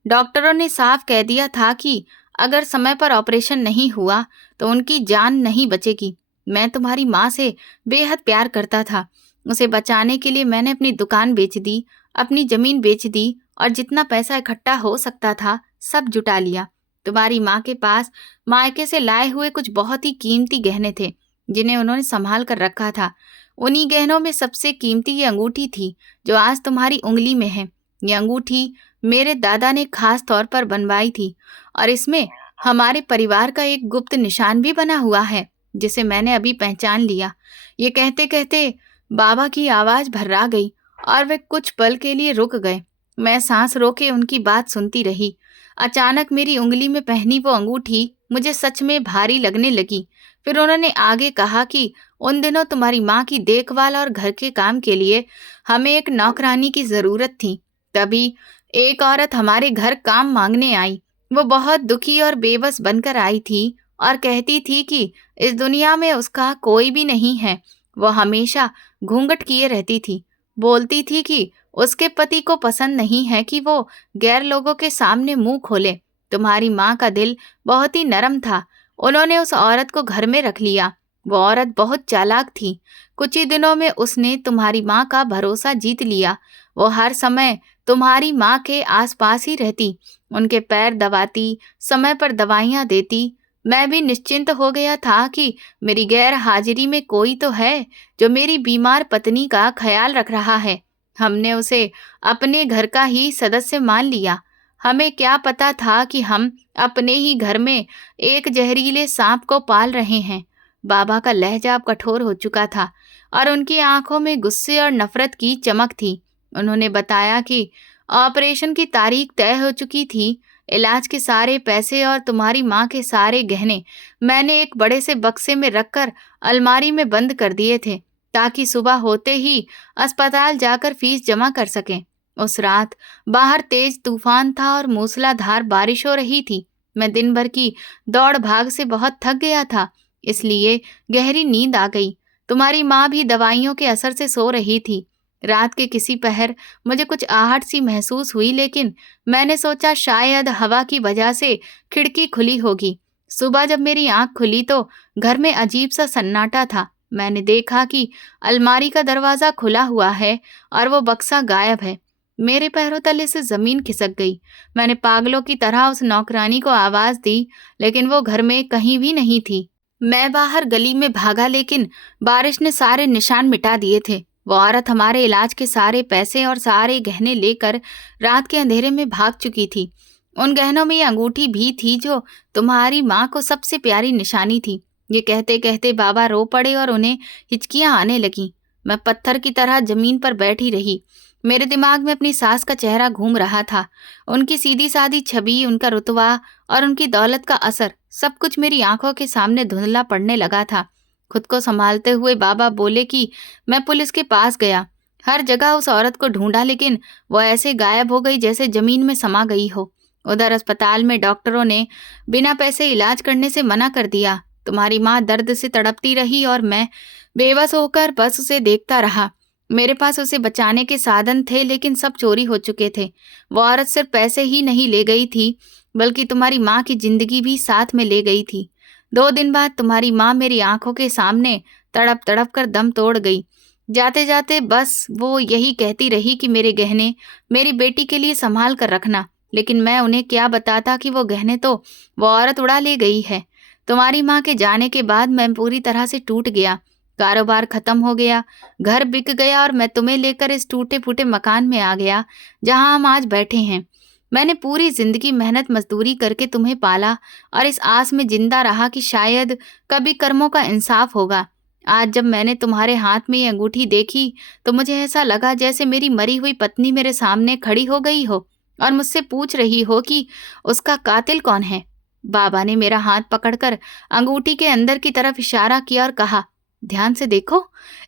डॉक्टरों ने साफ कह दिया था कि अगर समय पर ऑपरेशन नहीं हुआ तो उनकी जान नहीं बचेगी। मैं तुम्हारी माँ से बेहद प्यार करता था। उसे बचाने के लिए मैंने अपनी दुकान बेच दी, अपनी जमीन बेच दी और जितना पैसा इकट्ठा हो सकता था सब जुटा लिया। तुम्हारी माँ के पास मायके से लाए हुए कुछ बहुत ही कीमती गहने थे जिन्हें उन्होंने संभाल कर रखा था। उन्हीं गहनों में सबसे कीमती ये अंगूठी थी जो आज तुम्हारी उंगली में है। ये अंगूठी मेरे दादा ने खास तौर पर बनवाई थी और इसमें हमारे परिवार का एक गुप्त निशान भी बना हुआ है जिसे मैंने अभी पहचान लिया। ये कहते कहते बाबा की आवाज भर्रा गई और वे कुछ पल के लिए रुक गए। मैं सांस रोके उनकी बात सुनती रही। अचानक मेरी उंगली में पहनी वो अंगूठी मुझे सच में भारी लगने लगी। फिर उन्होंने आगे कहा कि उन दिनों तुम्हारी माँ की देखभाल और घर के काम के लिए हमें एक नौकरानी की जरूरत थी। तभी एक औरत हमारे घर काम मांगने आई। वो बहुत दुखी और बेबस बनकर आई थी और कहती थी कि इस दुनिया में उसका कोई भी नहीं है। वो हमेशा घूंघट किए रहती थी। बोलती थी कि उसके पति को पसंद नहीं है कि वो गैर लोगों के सामने मुंह खोले। तुम्हारी माँ का दिल बहुत ही नरम था। उन्होंने उस औरत को घर में रख लिया। वो औरत बहुत चालाक थी। कुछ ही दिनों में उसने तुम्हारी माँ का भरोसा जीत लिया। वो हर समय तुम्हारी माँ के आसपास ही रहती, उनके पैर दबाती, समय पर दवाइयाँ देती। मैं भी निश्चिंत हो गया था कि मेरी गैर हाजिरी में कोई तो है जो मेरी बीमार पत्नी का ख्याल रख रहा है। हमने उसे अपने घर का ही सदस्य मान लिया। हमें क्या पता था कि हम अपने ही घर में एक जहरीले सांप को पाल रहे हैं। बाबा का लहजा अब कठोर हो चुका था और उनकी आंखों में गुस्से और नफरत की चमक थी। उन्होंने बताया कि ऑपरेशन की तारीख तय हो चुकी थी। इलाज के सारे पैसे और तुम्हारी माँ के सारे गहने मैंने एक बड़े से बक्से में रखकर अलमारी में बंद कर दिए थे ताकि सुबह होते ही अस्पताल जाकर फीस जमा कर सकें। उस रात बाहर तेज तूफान था और मूसलाधार बारिश हो रही थी। मैं दिन भर की दौड़ भाग से बहुत थक गया था, इसलिए गहरी नींद आ गई। तुम्हारी माँ भी दवाइयों के असर से सो रही थी। रात के किसी पहर मुझे कुछ आहट सी महसूस हुई, लेकिन मैंने सोचा शायद हवा की वजह से खिड़की खुली होगी। सुबह जब मेरी आंख खुली तो घर में अजीब सा सन्नाटा था। मैंने देखा कि अलमारी का दरवाजा खुला हुआ है और वो बक्सा गायब है। मेरे पैरों तले से जमीन खिसक गई। मैंने पागलों की तरह उस नौकरानी को आवाज दी, लेकिन वो घर में कहीं भी नहीं थी। मैं बाहर गली में भागा, लेकिन बारिश ने सारे निशान मिटा दिए थे। वो औरत हमारे इलाज के सारे पैसे और सारे गहने लेकर रात के अंधेरे में भाग चुकी थी। उन गहनों में ये अंगूठी भी थी जो तुम्हारी माँ को सबसे प्यारी निशानी थी। ये कहते कहते बाबा रो पड़े और उन्हें हिचकियां आने लगीं। मैं पत्थर की तरह जमीन पर बैठी रही। मेरे दिमाग में अपनी सास का चेहरा घूम रहा था। उनकी सीधी सादी छवि, उनका रुतबा और उनकी दौलत का असर, सब कुछ मेरी आंखों के सामने धुंधला पड़ने लगा था। खुद को संभालते हुए बाबा बोले कि मैं पुलिस के पास गया। हर जगह उस औरत को ढूंढा, लेकिन वो ऐसे गायब हो गई जैसे जमीन में समा गई हो। उधर अस्पताल में डॉक्टरों ने बिना पैसे इलाज करने से मना कर दिया। तुम्हारी माँ दर्द से तड़पती रही और मैं बेबस होकर बस उसे देखता रहा। मेरे पास उसे बचाने के साधन थे, लेकिन सब चोरी हो चुके थे। वो औरत सिर्फ पैसे ही नहीं ले गई थी, बल्कि तुम्हारी माँ की जिंदगी भी साथ में ले गई थी। 2 दिन बाद तुम्हारी माँ मेरी आंखों के सामने तड़प तड़प कर दम तोड़ गई। जाते जाते बस वो यही कहती रही कि मेरे गहने मेरी बेटी के लिए संभाल कर रखना, लेकिन मैं उन्हें क्या बताता कि वो गहने तो वो औरत उड़ा ले गई है। तुम्हारी माँ के जाने के बाद मैं पूरी तरह से टूट गया, कारोबार खत्म हो गया, घर बिक गया और मैं तुम्हें लेकर इस टूटे फूटे मकान में आ गया जहां हम आज बैठे हैं। मैंने पूरी जिंदगी मेहनत मजदूरी करके तुम्हें पाला और इस आस में जिंदा रहा कि शायद कभी कर्मों का इंसाफ होगा। आज जब मैंने तुम्हारे हाथ में ये अंगूठी देखी तो मुझे ऐसा लगा जैसे मेरी मरी हुई पत्नी मेरे सामने खड़ी हो गई हो और मुझसे पूछ रही हो कि उसका कातिल कौन है। बाबा ने मेरा हाथ पकड़कर अंगूठी के अंदर की तरफ इशारा किया और कहा, ध्यान से देखो,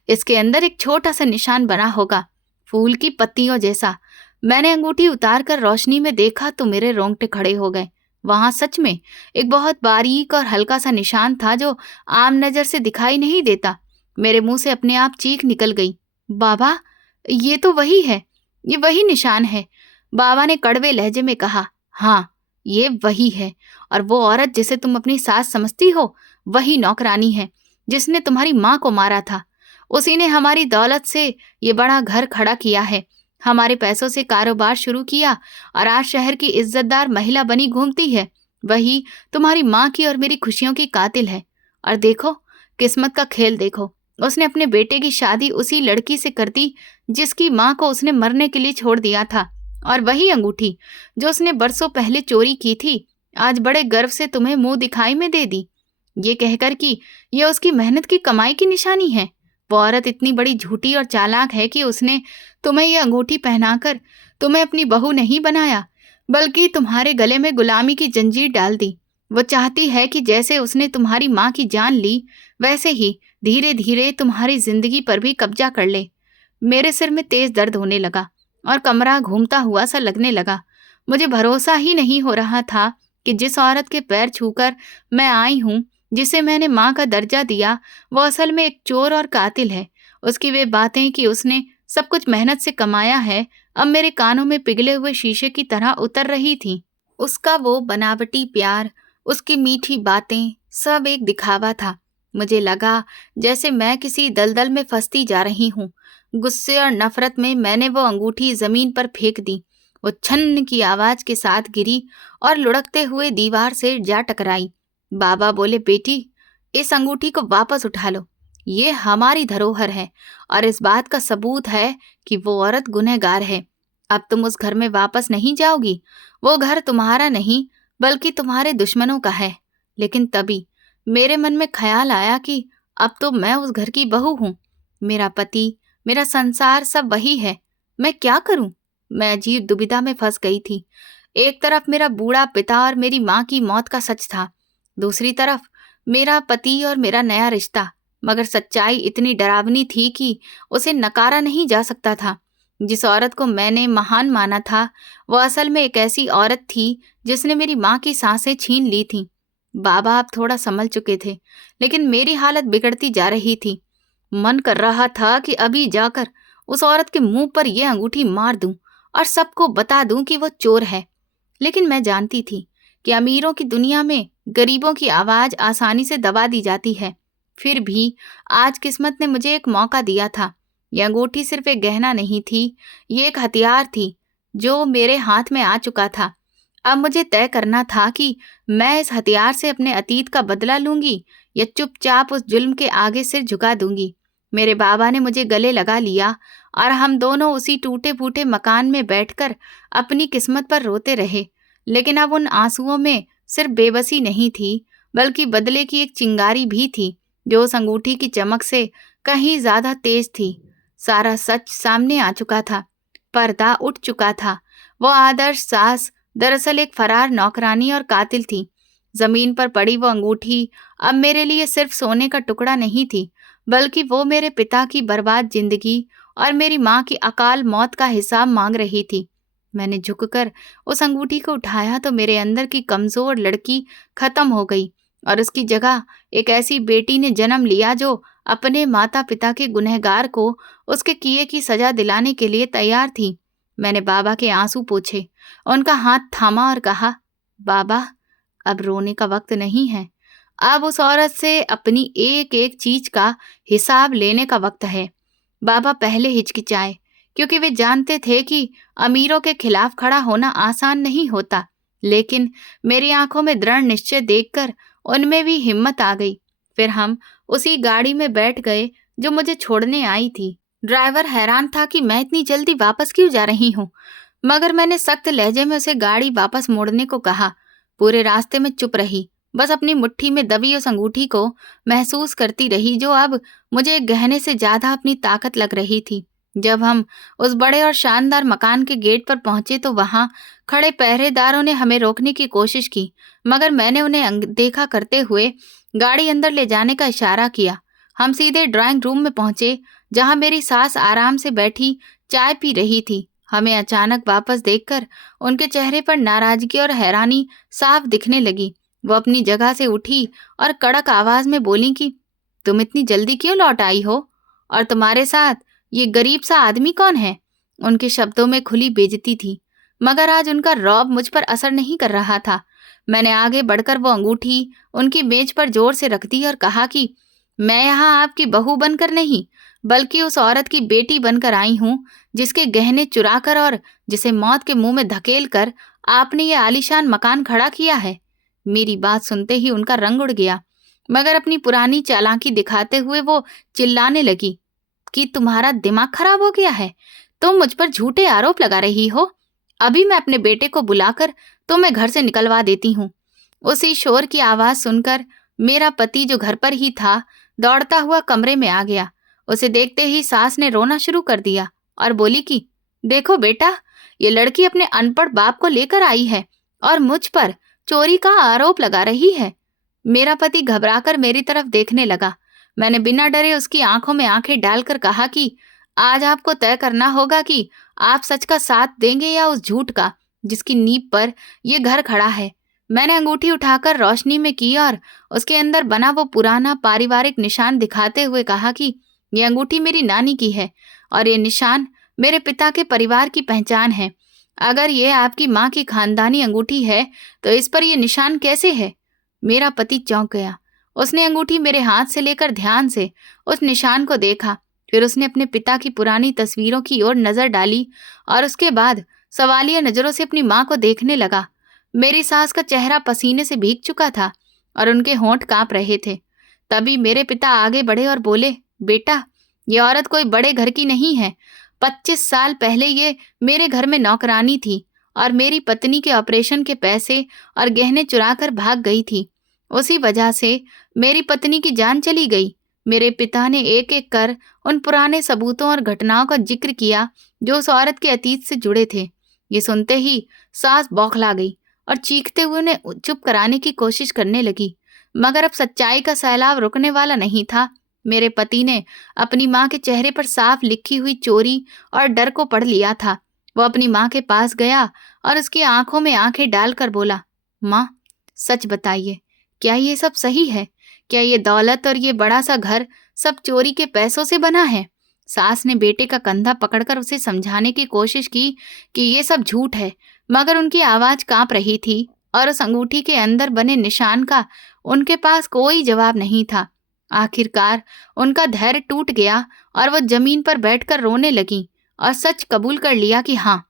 इसके अंदर एक छोटा सा निशान बना होगा, फूल की पत्तियों जैसा। मैंने अंगूठी उतार कर रोशनी में देखा तो मेरे रोंगटे खड़े हो गए। वहां सच में एक बहुत बारीक और हल्का सा निशान था जो आम नजर से दिखाई नहीं देता। मेरे मुंह से अपने आप चीख निकल गई, बाबा, ये तो वही है, ये वही निशान है। बाबा ने कड़वे लहजे में कहा, हाँ, ये वही है। और वो औरत जिसे तुम अपनी सास समझती हो, वही नौकरानी है जिसने तुम्हारी माँ को मारा था। उसी ने हमारी दौलत से ये बड़ा घर खड़ा किया है, हमारे पैसों से कारोबार शुरू किया और आज शहर की इज्जतदार महिला बनी घूमती है। वही तुम्हारी माँ की और मेरी खुशियों की कातिल है। और देखो, किस्मत का खेल देखो, उसने अपने बेटे की शादी उसी लड़की से कर दी जिसकी माँ को उसने मरने के लिए छोड़ दिया था। और वही अंगूठी जो उसने बरसों पहले चोरी की थी, आज बड़े गर्व से तुम्हें मुंह दिखाई में दे दी, ये कहकर कि यह उसकी मेहनत की कमाई की निशानी है। वो औरत इतनी बड़ी झूठी और चालाक है कि उसने तुम्हें यह अंगूठी पहनाकर तुम्हें अपनी बहू नहीं बनाया, बल्कि तुम्हारे गले में गुलामी की जंजीर डाल दी। वो चाहती है कि जैसे उसने तुम्हारी माँ की जान ली, वैसे ही धीरे धीरे तुम्हारी जिंदगी पर भी कब्जा कर ले। मेरे सिर में तेज दर्द होने लगा और कमरा घूमता हुआ सा लगने लगा। मुझे भरोसा ही नहीं हो रहा था कि जिस औरत के पैर छूकर मैं आई हूँ, जिसे मैंने माँ का दर्जा दिया, वो असल में एक चोर और कातिल है। उसकी वे बातें कि उसने सब कुछ मेहनत से कमाया है, अब मेरे कानों में पिघले हुए शीशे की तरह उतर रही थी। उसका वो बनावटी प्यार, उसकी मीठी बातें, सब एक दिखावा था। मुझे लगा जैसे मैं किसी दलदल में फंसती जा रही हूँ। गुस्से और नफरत में मैंने वो अंगूठी जमीन पर फेंक दी। वो छन्न की आवाज के साथ गिरी और लुढ़कते हुए दीवार से जा टकराई। बाबा बोले, बेटी, इस अंगूठी को वापस उठा लो, ये हमारी धरोहर है और इस बात का सबूत है कि वो औरत गुनहगार है। अब तुम उस घर में वापस नहीं जाओगी, वो घर तुम्हारा नहीं बल्कि तुम्हारे दुश्मनों का है। लेकिन तभी मेरे मन में ख्याल आया कि अब तो मैं उस घर की बहू हूँ, मेरा पति, मेरा संसार सब वही है। मैं क्या करूं? मैं अजीब दुविधा में फंस गई थी। एक तरफ मेरा बूढ़ा पिता और मेरी माँ की मौत का सच था, दूसरी तरफ मेरा पति और मेरा नया रिश्ता। मगर सच्चाई इतनी डरावनी थी कि उसे नकारा नहीं जा सकता था। जिस औरत को मैंने महान माना था, वो असल में एक ऐसी औरत थी जिसने मेरी माँ की सांसें छीन ली थीं। बाबा अब थोड़ा संभल चुके थे, लेकिन मेरी हालत बिगड़ती जा रही थी। मन कर रहा था कि अभी जाकर उस औरत के मुंह पर यह अंगूठी मार दूं और सबको बता दूं कि वो चोर है। लेकिन मैं जानती थी कि अमीरों की दुनिया में गरीबों की आवाज आसानी से दबा दी जाती है। फिर भी आज किस्मत ने मुझे एक मौका दिया था। यह अंगूठी सिर्फ एक गहना नहीं थी, ये एक हथियार थी जो मेरे हाथ में आ चुका था। अब मुझे तय करना था कि मैं इस हथियार से अपने अतीत का बदला लूंगी या चुपचाप उस जुल्म के आगे सिर झुका दूंगी। मेरे बाबा ने मुझे गले लगा लिया और हम दोनों उसी टूटे फूटे मकान में बैठकर अपनी किस्मत पर रोते रहे। लेकिन अब उन आंसुओं में सिर्फ बेबसी नहीं थी, बल्कि बदले की एक चिंगारी भी थी जो उस अंगूठी की चमक से कहीं ज्यादा तेज थी। सारा सच सामने आ चुका था, पर्दा उठ चुका था। वो आदर्श सास दरअसल एक फरार नौकरानी और कातिल थी। जमीन पर पड़ी वो अंगूठी अब मेरे लिए सिर्फ सोने का टुकड़ा नहीं थी, बल्कि वो मेरे पिता की बर्बाद जिंदगी और मेरी माँ की अकाल मौत का हिसाब मांग रही थी। मैंने झुककर उस अंगूठी को उठाया तो मेरे अंदर की कमजोर लड़की खत्म हो गई और उसकी जगह एक ऐसी बेटी ने जन्म लिया जो अपने माता पिता के गुनहगार को उसके किए की सजा दिलाने के लिए तैयार थी। मैंने बाबा के आंसू पोंछे, उनका हाथ थामा और कहा, बाबा, अब रोने का वक्त नहीं है। अब उस औरत से अपनी एक एक चीज का हिसाब लेने का वक्त है। बाबा पहले हिचकिचाए, क्योंकि वे जानते थे कि अमीरों के खिलाफ खड़ा होना आसान नहीं होता, लेकिन मेरी आंखों में दृढ़ निश्चय देखकर उनमें भी हिम्मत आ गई। फिर हम उसी गाड़ी में बैठ गए जो मुझे छोड़ने आई थी। ड्राइवर हैरान था कि मैं इतनी जल्दी वापस क्यों जा रही हूँ, मगर मैंने सख्त लहजे में उसे गाड़ी वापस मोड़ने को कहा। पूरे रास्ते में चुप रही, बस अपनी मुट्ठी में दबी उस अंगूठी को महसूस करती रही, जो अब मुझे एक गहने से ज्यादा अपनी ताकत लग रही थी। जब हम उस बड़े और शानदार मकान के गेट पर पहुंचे तो वहां खड़े पहरेदारों ने हमें रोकने की कोशिश की, मगर मैंने उन्हें अनदेखा करते हुए गाड़ी अंदर ले जाने का इशारा किया। हम सीधे ड्राइंग रूम में पहुंचे, जहां मेरी सास आराम से बैठी चाय पी रही थी। हमें अचानक वापस देखकर उनके चेहरे पर नाराजगी और हैरानी साफ दिखने लगी। वो अपनी जगह से उठी और कड़क आवाज में बोली कि तुम इतनी जल्दी क्यों लौट आई हो, और तुम्हारे साथ ये गरीब सा आदमी कौन है? उनके शब्दों में खुली बेइज्जती थी, मगर आज उनका रौब मुझ पर असर नहीं कर रहा था। मैंने आगे बढ़कर वो अंगूठी उनकी मेज पर जोर से रख दी और कहा कि मैं यहाँ आपकी बहू बनकर नहीं, बल्कि उस औरत की बेटी बनकर आई हूँ, जिसके गहने चुराकर और जिसे मौत के मुंह में धकेल कर आपने ये आलीशान मकान खड़ा किया है। मेरी बात सुनते ही उनका रंग उड़ गया, मगर अपनी पुरानी चालाकी दिखाते हुए वो चिल्लाने लगी कि तुम्हारा दिमाग खराब हो गया है, तुम मुझ पर झूठे आरोप लगा रही हो। अभी मैं अपने बेटे को बुलाकर तुम्हें घर से निकलवा देती हूँ। उसी शोर की आवाज सुनकर मेरा पति, जो घर पर ही था, दौड़ता हुआ कमरे में आ गया। उसे देखते ही सास ने रोना शुरू कर दिया और बोली कि देखो बेटा, ये लड़की अपने अनपढ़ बाप को लेकर आई है और मुझ पर चोरी का आरोप लगा रही है। मेरा पति घबराकर मेरी तरफ देखने लगा। मैंने बिना डरे उसकी आंखों में आंखें डालकर कहा कि आज आपको तय करना होगा कि आप सच का साथ देंगे या उस झूठ का, जिसकी नींव पर यह घर खड़ा है। मैंने अंगूठी उठाकर रोशनी में की और उसके अंदर बना वो पुराना पारिवारिक निशान दिखाते हुए कहा कि यह अंगूठी मेरी नानी की है और ये निशान मेरे पिता के परिवार की पहचान है। अगर ये आपकी माँ की खानदानी अंगूठी है तो इस पर यह निशान कैसे है? मेरा पति चौंक गया। उसने अंगूठी मेरे हाथ से लेकर ध्यान से उस निशान को देखा, फिर उसने अपने पिता की पुरानी तस्वीरों की ओर नजर डाली और उसके बाद सवालिया नजरों से अपनी माँ को देखने लगा। मेरी सास का चेहरा पसीने से भीग चुका था और उनके होंठ कांप रहे थे। तभी मेरे पिता आगे बढ़े और बोले, बेटा, ये औरत कोई बड़े घर की नहीं है। 25 साल पहले ये मेरे घर में नौकरानी थी और मेरी पत्नी के ऑपरेशन के पैसे और गहने चुराकर भाग गई थी। उसी वजह से मेरी पत्नी की जान चली गई। मेरे पिता ने एक एक कर उन पुराने सबूतों और घटनाओं का जिक्र किया जो उस औरत के अतीत से जुड़े थे। ये सुनते ही सास बौखला गई और चीखते हुए उन्हें चुप कराने की कोशिश करने लगी, मगर अब सच्चाई का सैलाब रुकने वाला नहीं था। मेरे पति ने अपनी माँ के चेहरे पर साफ लिखी हुई चोरी और डर को पढ़ लिया था। वो अपनी माँ के पास गया और उसकी आंखों में आंखें डालकर बोला, माँ, सच बताइए, क्या ये सब सही है? क्या ये दौलत और ये बड़ा सा घर सब चोरी के पैसों से बना है? सास ने बेटे का कंधा पकड़कर उसे समझाने की कोशिश की कि ये सब झूठ है, मगर उनकी आवाज कांप रही थी और उस अंगूठी के अंदर बने निशान का उनके पास कोई जवाब नहीं था। आखिरकार उनका धैर्य टूट गया और वो जमीन पर बैठकर रोने लगी और सच कबूल कर लिया कि हाँ,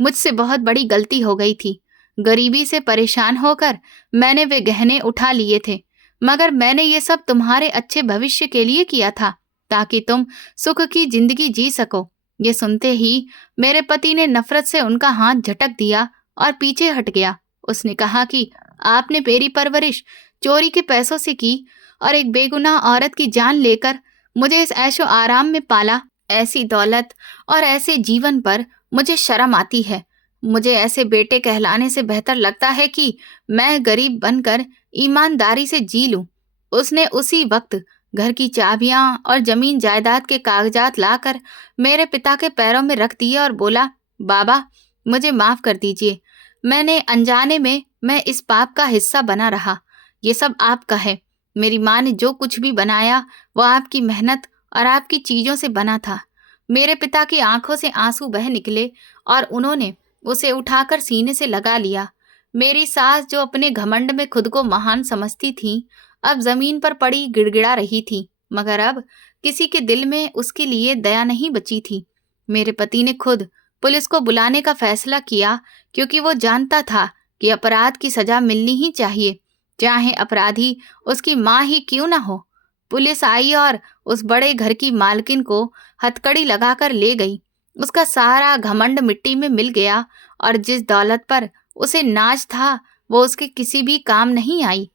मुझसे बहुत बड़ी गलती हो गई थी। गरीबी से परेशान होकर मैंने वे गहने उठा लिए थे, मगर मैंने ये सब तुम्हारे अच्छे भविष्य के लिए किया था, ताकि तुम सुख की जिंदगी जी सको। ये सुनते ही मेरे पति ने नफरत से उनका हाथ झटक दिया और पीछे हट गया। उसने कहा कि आपने मेरी परवरिश चोरी के पैसों से की और एक बेगुनाह औरत की जान लेकर मुझे इस ऐशो आराम में पाला। ऐसी दौलत और ऐसे जीवन पर मुझे शर्म आती है। मुझे ऐसे बेटे कहलाने से बेहतर लगता है कि मैं गरीब बनकर ईमानदारी से जी लूं। उसने उसी वक्त घर की चाबियां और जमीन जायदाद के कागजात लाकर मेरे पिता के पैरों में रख दिए और बोला, बाबा, मुझे माफ कर दीजिए। मैंने अनजाने में मैं इस पाप का हिस्सा बना रहा। ये सब आपका है। मेरी माँ ने जो कुछ भी बनाया वो आपकी मेहनत और आपकी चीजों से बना था। मेरे पिता की आंखों से आंसू बह निकले और उन्होंने उसे उठाकर सीने से लगा लिया। मेरी सास, जो अपने घमंड में खुद को महान समझती थी, अब जमीन पर पड़ी गिड़गिड़ा रही थी, मगर अब किसी के दिल में उसके लिए दया नहीं बची थी। मेरे पति ने खुद पुलिस को बुलाने का फैसला किया, क्योंकि वो जानता था कि अपराध की सजा मिलनी ही चाहिए, चाहे अपराधी उसकी माँ ही क्यों न हो। पुलिस आई और उस बड़े घर की मालकिन को हथकड़ी लगाकर ले गई। उसका सारा घमंड मिट्टी में मिल गया और जिस दौलत पर उसे नाज था वो उसके किसी भी काम नहीं आई।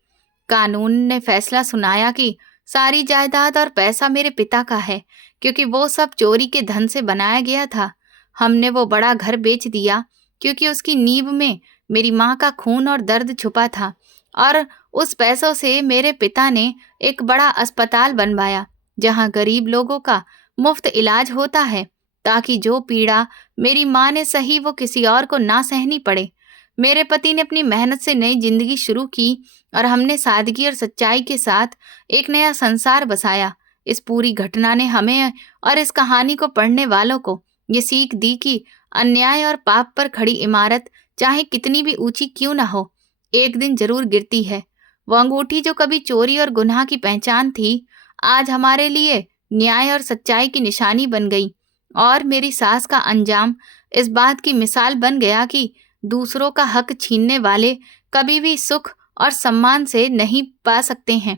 कानून ने फैसला सुनाया कि सारी जायदाद और पैसा मेरे पिता का है, क्योंकि वो सब चोरी के धन से बनाया गया था। हमने वो बड़ा घर बेच दिया, क्योंकि उसकी नींव में मेरी माँ का खून और दर्द छुपा था, और उस पैसों से मेरे पिता ने एक बड़ा अस्पताल बनवाया, जहाँ गरीब लोगों का मुफ्त इलाज होता है, ताकि जो पीड़ा मेरी माँ ने सही वो किसी और को ना सहनी पड़े। मेरे पति ने अपनी मेहनत से नई जिंदगी शुरू की और हमने सादगी और सच्चाई के साथ एक नया संसार बसाया। इस पूरी घटना ने हमें और इस कहानी को पढ़ने वालों को ये सीख दी कि अन्याय और पाप पर खड़ी इमारत चाहे कितनी भी ऊंची क्यों ना हो, एक दिन जरूर गिरती है। वो अंगूठी जो कभी चोरी और गुनाह की पहचान थी, आज हमारे लिए न्याय और सच्चाई की निशानी बन गई। और मेरी सास का अंजाम इस बात की मिसाल बन गया कि दूसरों का हक छीनने वाले कभी भी सुख और सम्मान से नहीं पा सकते हैं।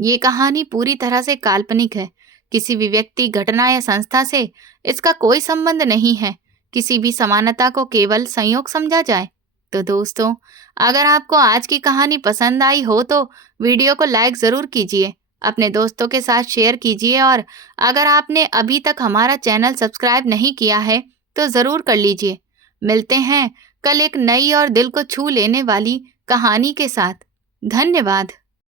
ये कहानी पूरी तरह से काल्पनिक है। किसी भी व्यक्ति, घटना या संस्था से इसका कोई संबंध नहीं है। किसी भी समानता को केवल संयोग समझा जाए। तो दोस्तों, अगर आपको आज की कहानी पसंद आई हो तो वीडियो को लाइक ज़रूर कीजिए, अपने दोस्तों के साथ शेयर कीजिए, और अगर आपने अभी तक हमारा चैनल सब्सक्राइब नहीं किया है तो ज़रूर कर लीजिए। मिलते हैं कल एक नई और दिल को छू लेने वाली कहानी के साथ। धन्यवाद।